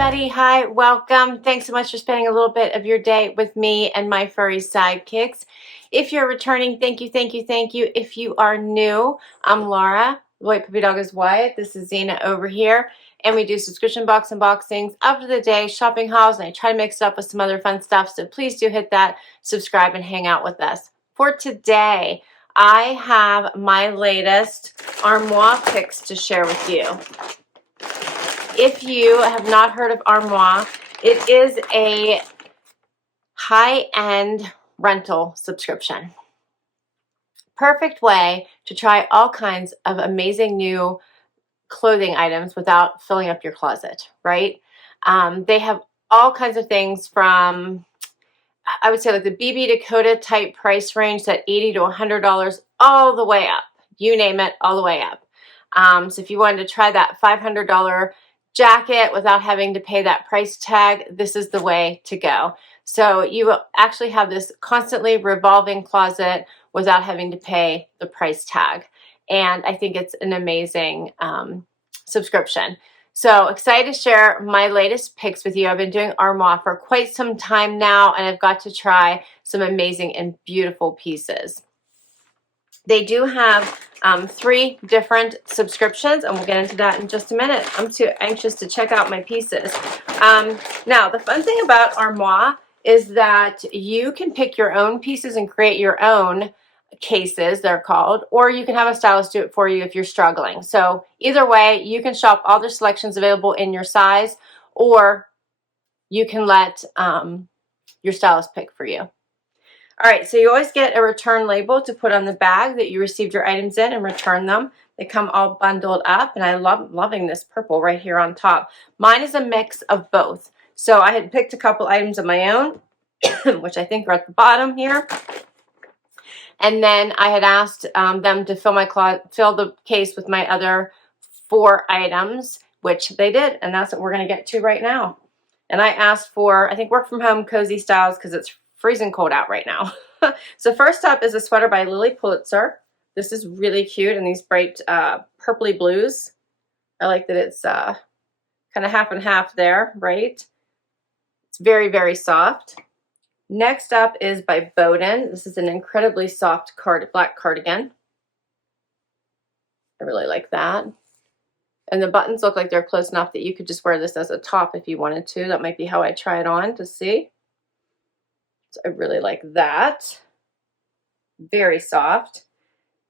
everybody. Hi, welcome. Thanks so much for spending a little bit of your day with me and my furry sidekicks. If you're returning, thank you, thank you, thank you. If you are new, I'm Laura. The white puppy dog is Wyatt. This is Zena over here. And we do subscription box unboxings up to the day, shopping hauls, and I try to mix it up with some other fun stuff. So please do hit that subscribe and hang out with us. For today, I have my latest armoire picks to share with you. If you have not heard of Armoire, it is a high-end rental subscription. Perfect way to try all kinds of amazing new clothing items without filling up your closet, right? They have all kinds of things from, I would say, like the BB Dakota type price range, that $80 to $100, all the way up. You name it, all the way up. So if you wanted to try that $500 jacket without having to pay that price tag, this is the way to go. So you actually have this constantly revolving closet without having to pay the price tag. And I think it's an amazing subscription. So excited to share my latest picks with you. I've been doing Armoire for quite some time now, and I've got to try some amazing and beautiful pieces. They do have 3 different subscriptions, and we'll get into that in just a minute. I'm too anxious to check out my pieces. Now, the fun thing about Armoire is that you can pick your own pieces and create your own cases, they're called, or you can have a stylist do it for you if you're struggling. So either way, you can shop all their selections available in your size, or you can let your stylist pick for you. All right, so you always get a return label to put on the bag that you received your items in and return them. They come all bundled up, and I loving this purple right here on top. Mine is a mix of both. So I had picked a couple items of my own, which I think are at the bottom here. And then I had asked them to fill the case with my other 4 items, which they did, and that's what we're going to get to right now. And I asked for, I think, work from home cozy styles because it's freezing cold out right now. So first up is a sweater by Lilly Pulitzer. This is really cute in these bright purpley blues. I like that it's kind of half and half there, right? It's very, very soft. Next up is by Bowden. This is an incredibly soft black cardigan. I really like that. And the buttons look like they're close enough that you could just wear this as a top if you wanted to. That might be how I try it on to see. So I really like that. Very soft.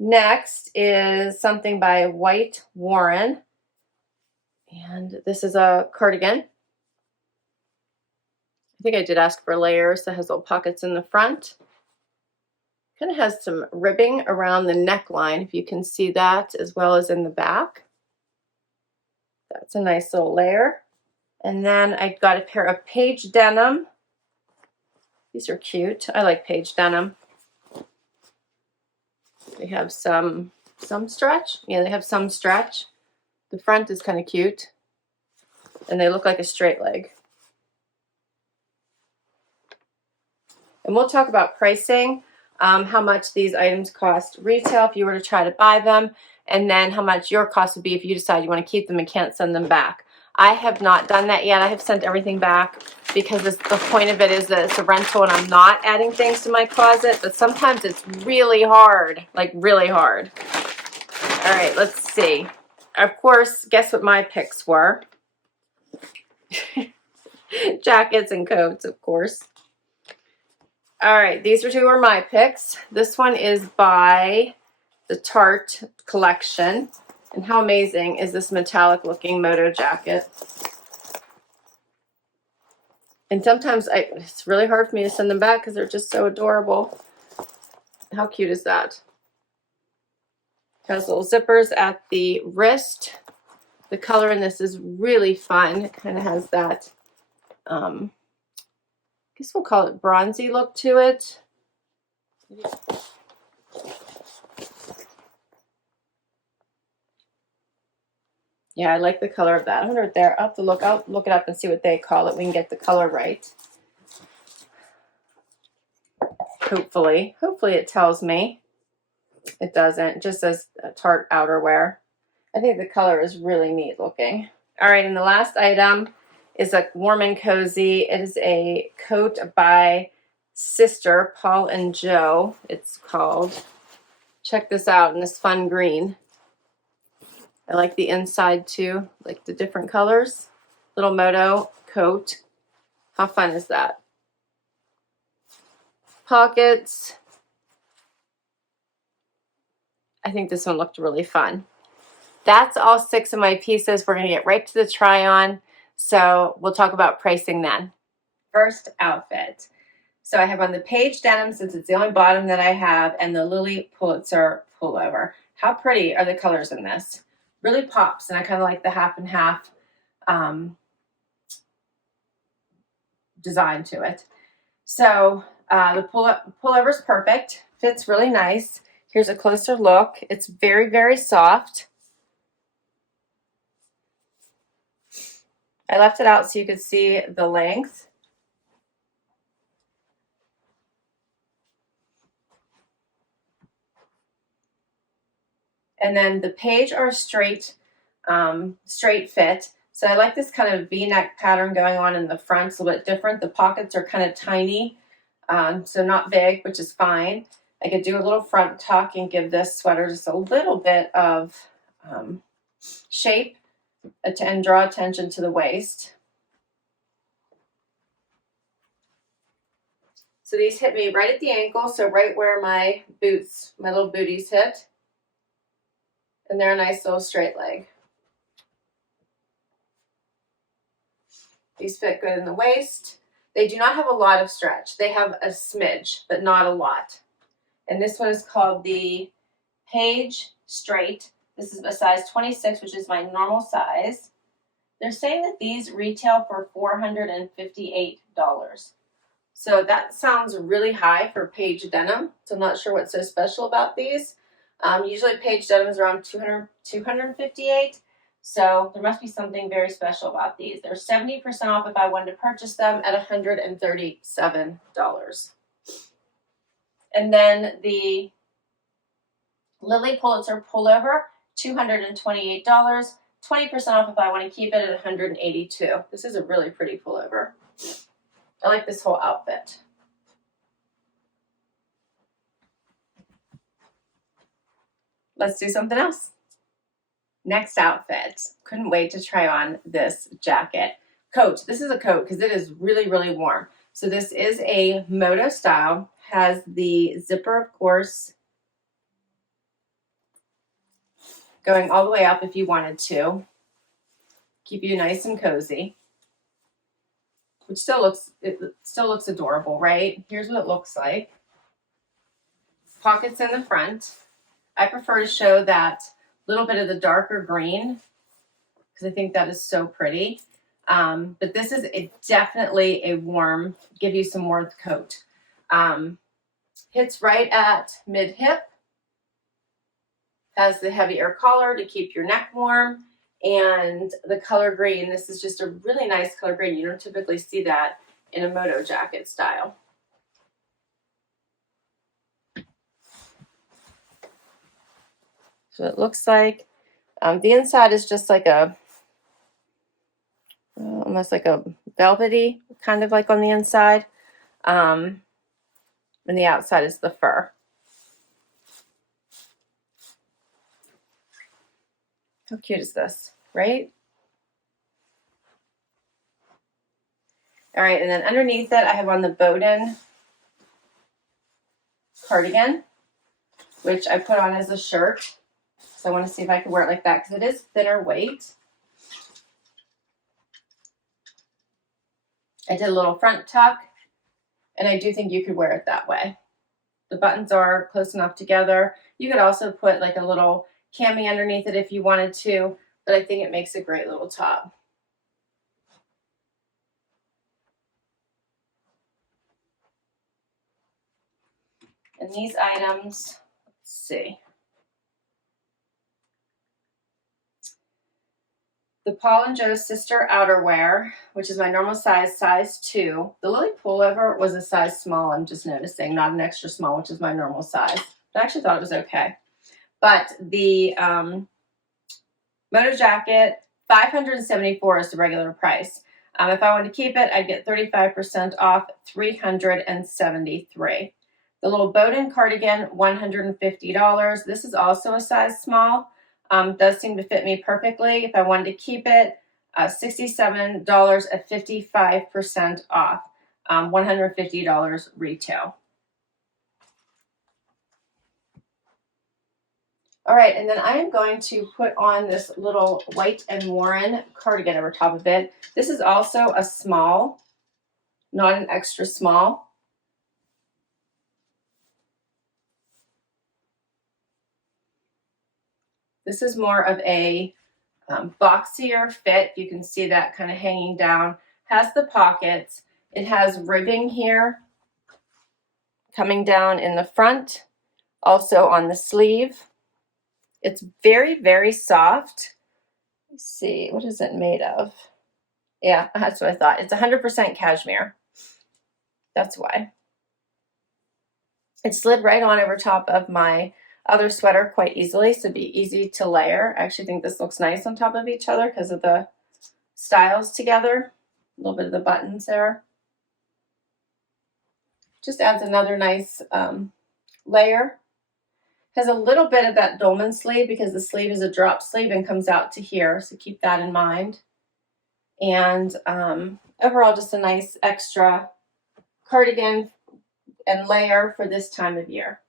Next is something by White Warren. And this is a cardigan. I think I did ask for layers. That has little pockets in the front. Kind of has some ribbing around the neckline, if you can see that, as well as in the back. That's a nice little layer. And then I got a pair of Paige denim. These are cute. I like Paige denim. They have some stretch. Yeah, they have some stretch. The front is kind of cute. And they look like a straight leg. And we'll talk about pricing, how much these items cost retail if you were to try to buy them, and then how much your cost would be if you decide you want to keep them and can't send them back. I have not done that yet. I have sent everything back because the point of it is that it's a rental and I'm not adding things to my closet, but sometimes it's really hard, like really hard. All right, let's see. Of course, guess what my picks were? Jackets and coats, of course. All right, these 2 are my picks. This one is by the Tarte Collection. And how amazing is this metallic looking Moto Jacket? And sometimes it's really hard for me to send them back because they're just so adorable. How cute is that? It has little zippers at the wrist. The color in this is really fun. It kind of has that, I guess we'll call it bronzy look to it. Yeah, I like the color of that. I wonder if there. I'll look it up and see what they call it. We can get the color right. Hopefully it tells me. It doesn't. It just says Tart Outerwear. I think the color is really neat looking. All right, and the last item is like warm and cozy. It is a coat by Sister, Paul and Joe, it's called. Check this out in this fun green. I like the inside too, like the different colors. Little Moto coat. How fun is that? Pockets. I think this one looked really fun. That's all 6 of my pieces. We're going to get right to the try on. So we'll talk about pricing then. First outfit. So I have on the Paige denim, since it's the only bottom that I have, and the Lilly Pulitzer pullover. How pretty are the colors in this? Really pops, and I kind of like the half and half design to it. So the pullover is perfect. Fits really nice. Here's a closer look. It's very, very soft. I left it out so you could see the length. And then the Paige are straight fit. So I like this kind of V-neck pattern going on in the front. It's a little bit different. The pockets are kind of tiny, so not big, which is fine. I could do a little front tuck and give this sweater just a little bit of shape and draw attention to the waist. So these hit me right at the ankle, so right where my boots, my little booties hit. And they're a nice little straight leg. These fit good in the waist. They do not have a lot of stretch. They have a smidge, but not a lot. And this one is called the Paige Straight. This is a size 26, which is my normal size. They're saying that these retail for $458. So that sounds really high for Paige denim. So I'm not sure what's so special about these. Usually Paige denim is around $258. So there must be something very special about these. They're 70% off if I wanted to purchase them at $137. And then the Lilly Pulitzer pullover, $228. 20% off if I want to keep it at $182. This is a really pretty pullover. I like this whole outfit. Let's do something else. Next outfit. Couldn't wait to try on this jacket. Coat. This is a coat because it is really, really warm. So this is a Moto style. Has the zipper, of course, going all the way up if you wanted to. Keep you nice and cozy. Which it still looks adorable, right? Here's what it looks like. Pockets in the front. I prefer to show that little bit of the darker green because I think that is so pretty. But this is definitely a warm, give you some warmth coat. Hits right at mid-hip. Has the heavier collar to keep your neck warm. And the color green, this is just a really nice color green. You don't typically see that in a Moto Jacket style. So it looks like the inside is just like a, almost like a velvety, kind of like on the inside. And the outside is the fur. How cute is this, right? All right, and then underneath it, I have on the Boden Cardigan, which I put on as a shirt. So I want to see if I can wear it like that because it is thinner weight. I did a little front tuck, and I do think you could wear it that way. The buttons are close enough together. You could also put like a little cami underneath it if you wanted to, but I think it makes a great little top. And these items, let's see. The Paul and Joe Sister Outerwear, which is my normal size, size 2. The Lilly pullover was a size small, I'm just noticing, not an extra small, which is my normal size. I actually thought it was okay. But the Moto Jacket, $574 is the regular price. If I wanted to keep it, I'd get 35% off, $373. The little Boden Cardigan, $150. This is also a size small. Does seem to fit me perfectly. If I wanted to keep it, $67 at 55% off, $150 retail. All right, and then I am going to put on this little White and Warren cardigan over top of it. This is also a small, not an extra small. This is more of a boxier fit. You can see that kind of hanging down. Has the pockets. It has ribbing here coming down in the front, also on the sleeve. It's very, very soft. Let's see, what is it made of? Yeah, that's what I thought. It's 100% cashmere. That's why. It slid right on over top of my other sweater quite easily, so it'd be easy to layer. I actually think this looks nice on top of each other because of the styles together. A little bit of the buttons there. Just adds another nice layer. Has a little bit of that dolman sleeve because the sleeve is a drop sleeve and comes out to here, so keep that in mind. And overall, just a nice extra cardigan and layer for this time of year.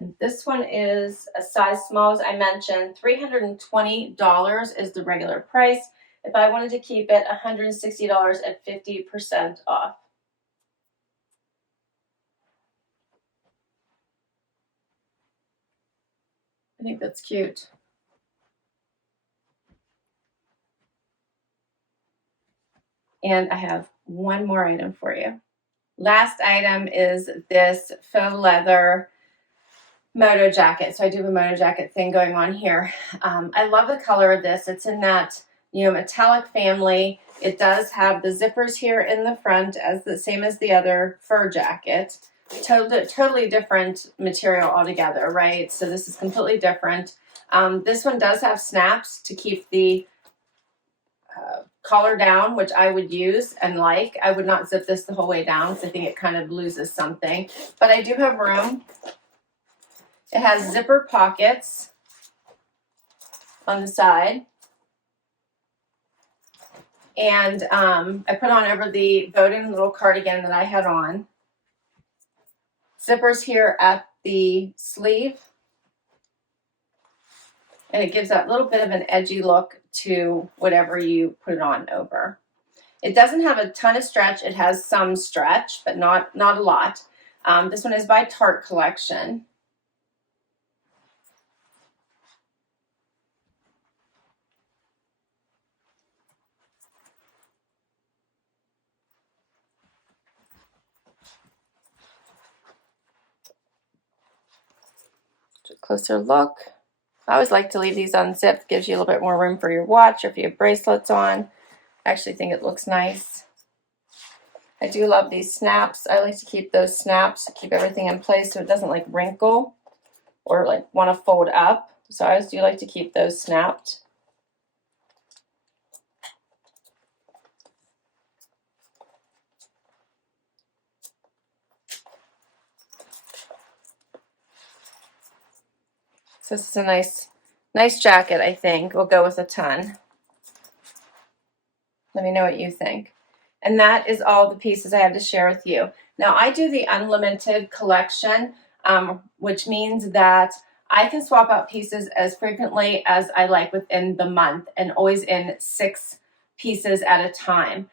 And this one is a size small, as I mentioned. $320 is the regular price. If I wanted to keep it, $160 at 50% off. I think that's cute. And I have one more item for you. Last item is this faux leather Moto Jacket. So I do have a Moto Jacket thing going on here. I love the color of this. It's in that, metallic family. It does have the zippers here in the front, as the same as the other fur jacket. Totally different material altogether, right? So this is completely different. This one does have snaps to keep the collar down, which I would use and like. I would not zip this the whole way down because I think it kind of loses something. But I do have room. It has zipper pockets on the side. And I put on over the Bowden little cardigan that I had on. Zippers here at the sleeve. And it gives that little bit of an edgy look to whatever you put it on over. It doesn't have a ton of stretch. It has some stretch, but not a lot. This one is by Tarte Collection. Closer look. I always like to leave these unzipped. Gives you a little bit more room for your watch or if you have bracelets on. I actually think it looks nice. I do love these snaps. I like to keep those snaps to keep everything in place so it doesn't like wrinkle or like want to fold up. So I always do like to keep those snapped. So this is a nice jacket, I think. Will go with a ton. Let me know what you think. And that is all the pieces I have to share with you. Now, I do the unlimited collection, which means that I can swap out pieces as frequently as I like within the month and always in 6 pieces at a time,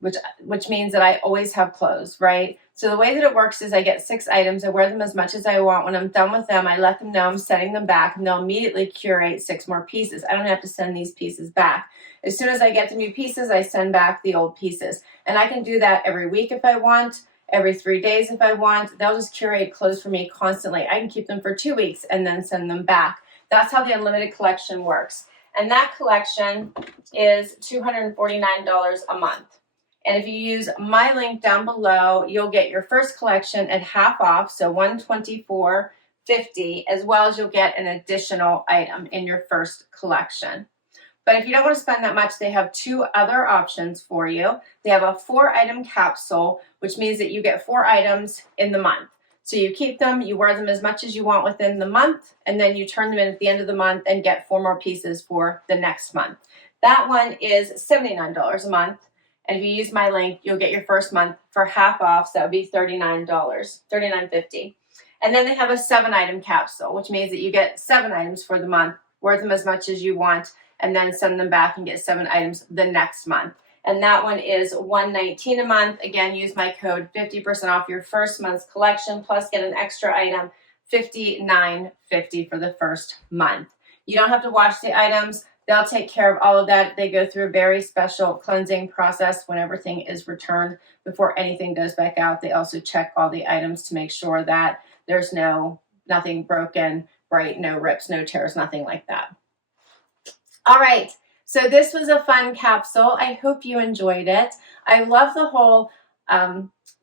which means that I always have clothes, right? So the way that it works is I get 6 items. I wear them as much as I want. When I'm done with them, I let them know I'm sending them back, and they'll immediately curate 6 more pieces. I don't have to send these pieces back. As soon as I get the new pieces, I send back the old pieces. And I can do that every week if I want, every 3 days if I want. They'll just curate clothes for me constantly. I can keep them for 2 weeks and then send them back. That's how the unlimited collection works. And that collection is $249 a month. And if you use my link down below, you'll get your first collection at half off, so $124.50, as well as you'll get an additional item in your first collection. But if you don't want to spend that much, they have 2 other options for you. They have a 4-item capsule, which means that you get 4 items in the month. So you keep them, you wear them as much as you want within the month, and then you turn them in at the end of the month and get 4 more pieces for the next month. That one is $79 a month. And if you use my link, you'll get your first month for half off. So that would be $39, $39.50. And then they have a 7-item capsule, which means that you get 7 items for the month, wear them as much as you want, and then send them back and get 7 items the next month. And that one is $119 a month. Again, use my code 50% off your first month's collection, plus get an extra item, $59.50 for the first month. You don't have to wash the items. They'll take care of all of that. They go through a very special cleansing process when everything is returned before anything goes back out. They also check all the items to make sure that there's nothing broken, right? No rips, no tears, nothing like that. All right, so this was a fun capsule. I hope you enjoyed it. I love the whole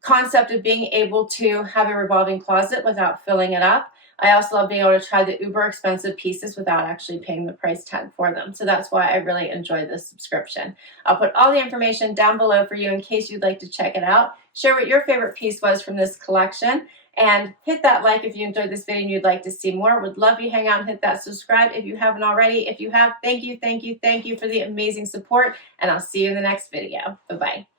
concept of being able to have a revolving closet without filling it up. I also love being able to try the uber expensive pieces without actually paying the price tag for them. So that's why I really enjoy this subscription. I'll put all the information down below for you in case you'd like to check it out. Share what your favorite piece was from this collection. And hit that like if you enjoyed this video and you'd like to see more. Would love you hang out and hit that subscribe if you haven't already. If you have, thank you for the amazing support. And I'll see you in the next video. Bye-bye.